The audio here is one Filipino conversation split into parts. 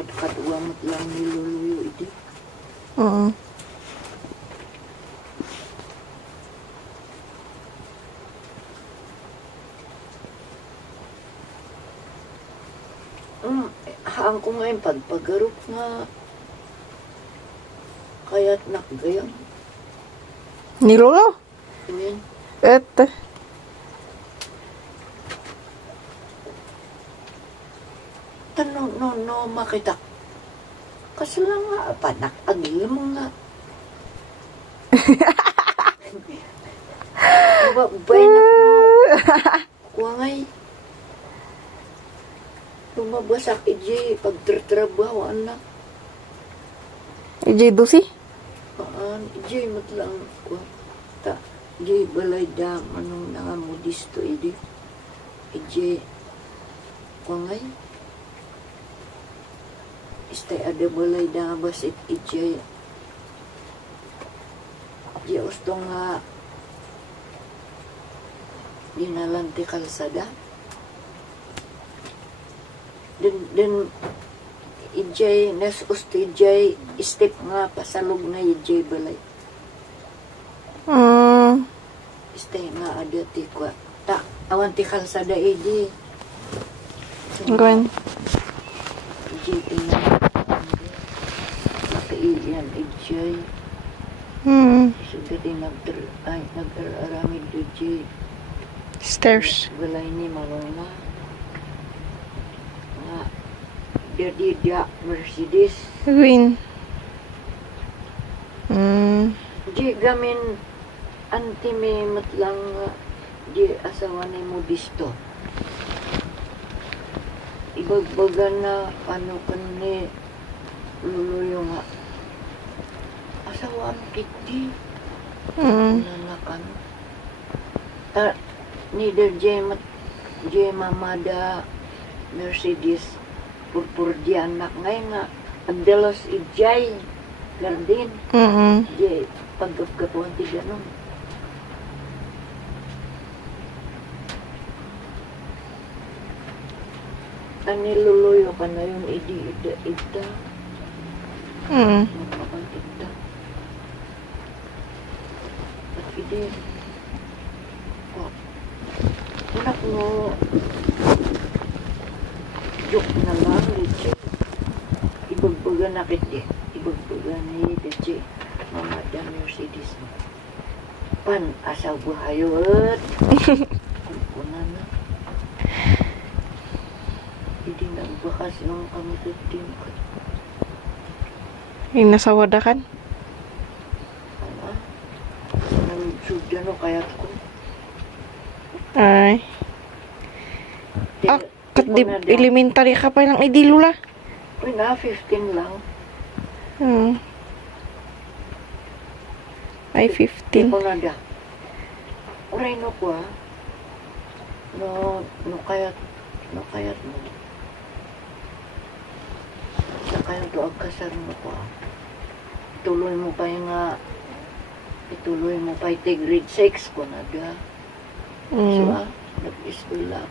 Kadwa mo't lang niluluyo iti. Oo. Haang ko ngayon pagpagarok nga kaya't nakgayang. Nilolo? Amen. Ete. No, makita. Kasi lang nga, panak, agil mo nga. Baynak no. Kuha ngay. Lumabasak iji pagtratrabaho, anak. Ijay dusi? Iji matlang kuha. Ta, iji balay da, manong nangamudisto, iji. Iji, kuha ngay. Istay ada balay da basit iji. Iji gusto nga dinalanti kalsada. Den ijay nas gusto ijay step nga pasalog na ijay balay. Istay nga ada ti kwa. Ta awan ti kalsada iji. Gwen. Iji tingnan. Nakaiyan ijay. Sugati nag-aramid ijay. Stairs. Balay ni malunga. Nga dia Mercedes. Gwen. Di gamin anti may matlang di asawa ni Modisto. Ibagbagan na ano kan ni luluyo nga. Asawa ang kiti. Nanakan. Ta neither J Mamada Mercedes purpur di anak ngay nga adalos ijay gardin. J pagkapkapuan ti ganon. Ang niluluyo ka na yung ida. Magpapantita. At hindi. Anak mo, joke na lang, Lichi. Ibagbaga na kiti. Ibagbaga ni Lichi. Mamada Mercedes mo. Pan, asaw buhayot. Kumpuna na. Hindi na bakas yung kamitutin ko. Yung nasa wadakan? Nang-sudya no kaya ko. Ay. Di elementary ka pa lang idilula. Uy na, 15 lang. Ay, 15. Ito na da. Uray no ko No kayat mo. Sa kayat to agkasar mo ko. Ituloy mo pa iti grade 6 ko na da. So nag-isula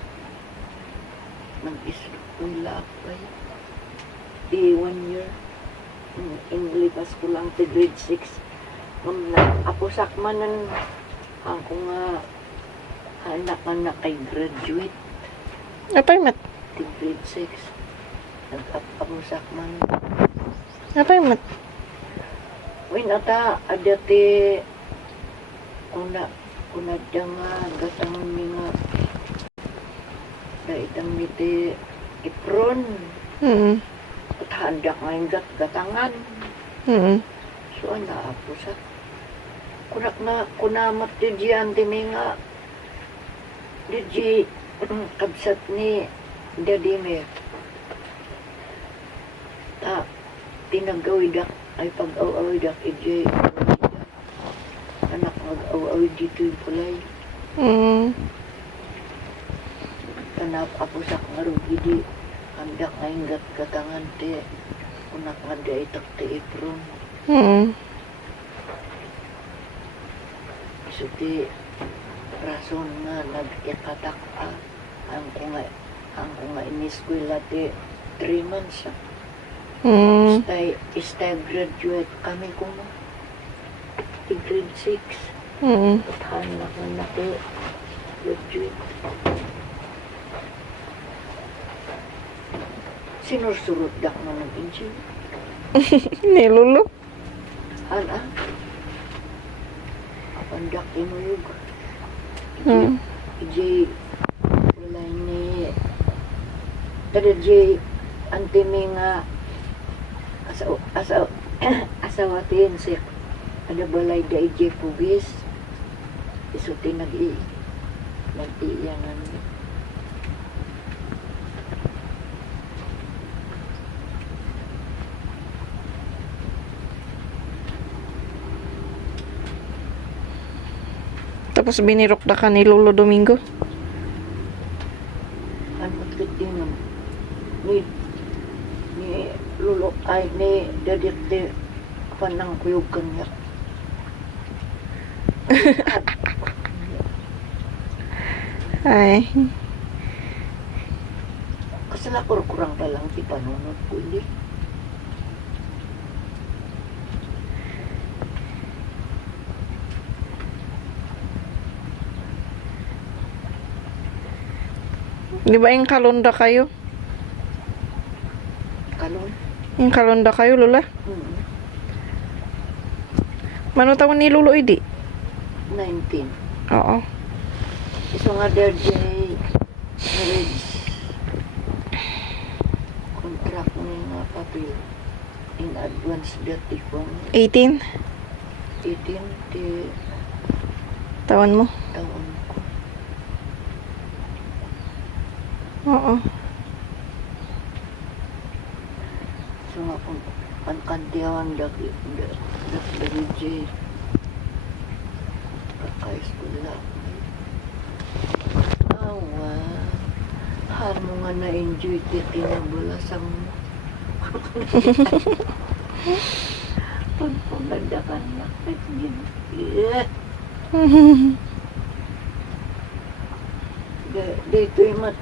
pa di 1 year. English ko lang ti grade 6. Apusak manan ako nga anak kay graduate. Apay mat? Ti grade 6. Nag-apusak man. Apay mat? Uy, nata, ada ti kuna nga gatangan mi nga daitang mi ti ipron. At handak nga yung gatangan. So, naapusak. Kunamat di diyan ti mi nga di kabsat ni Dadimir. Ta, tinagawidak ay pag-aw-awidak ijay. Anak mag-aw-awid dito yung pulay. Kanap apusak nga rugidi. Handak nga yung gatangan ti. Kunak nga di itak ti ipron. So ti rason nga nag-ikatak ang ko nga iniskwela ti 3 months. Hmm. Stay graduate kami kung grade 6. Hmm. Tahan na ko na ko graduate. Sinursurot dak na ng engine. Nilulo. Ana? Apandak inuyog. Hmm. J wala ni tada J antimi nga asawatin siya ada balay da J pugis isuti nag-iyanan Tapos binirok na ka ni Lolo Domingo. ano kitinom ni lulo ay ni dadikte panang kuyog kanya Ay. kasala kurang pa lang si panunod ko hindi Di ba yung kalunda kayo? kanon Yung kalunda kayo, Lola? Mano taon ni Lolo Idi? 19 Oo. iso nga der day marriage contract ni nga papel in advance dati kong 18 18 ti taon mo? taon ko Oo. so nga kung kankantiyawan daki J kaka-school lang awa har mo nga na-enjoy ti tinabulasang mo pagpaganda ka na dito yung